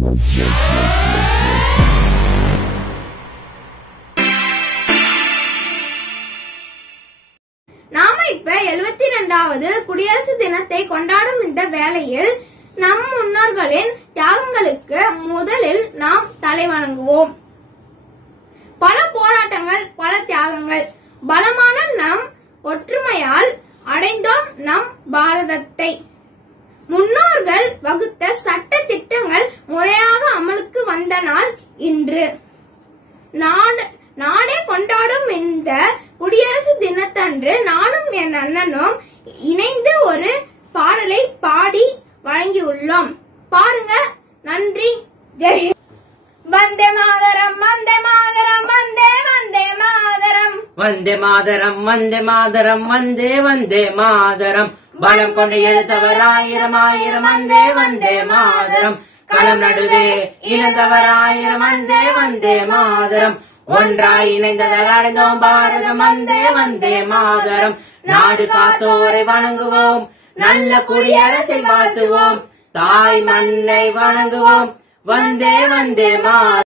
நாம இப்ப 72வது குடியரசு தினத்தை கொண்டாடும் இந்த வேளையில் நம் முன்னோர்களின் தியாகங்களுக்கு முதலில் நாம் தலைவணங்குவோம். பல போராட்டங்கள், பல தியாகங்கள், பலமான நம் ஒற்றுமையால் அடைந்தோம் நம் பாரதத்தை. முன்னோர்கள் வகுத்த சட்ட திட்டங்கள் முறையாக அமலுக்கு வந்த நாள் இன்று. நாடே கொண்டாடும் இந்த குடியரசு தினத்தன்று நானும் என் அண்ணனும் இணைந்து ஒரு பாடலை பாடி வழங்கியுள்ளோம். பாருங்க. நன்றி. ஜெய் ஹிந்த். வந்தே மாதரம், வந்தே மாதரம், வந்தே வந்தே மாதரம், வந்தே மாதரம், வந்தே மாதரம், வந்தே வந்தே மாதரம். பலம் கொண்டு எழுத்தவர் ஆயிரம் ஆயிரம், வந்தே வந்தே மாதரம். களம் நடுவே இழந்தவர் ஆயிரம், வந்தே வந்தே மாதரம். ஒன்றாய் இணைந்ததால் அடைந்தோம் பாரதம், வந்தே வந்தே மாதரம். நாடு காத்தோரை வணங்குவோம், நல்ல குடியரசை வாழ்த்துவோம், தாய் மண்ணை வணங்குவோம், வந்தே வந்தே மாதரம்.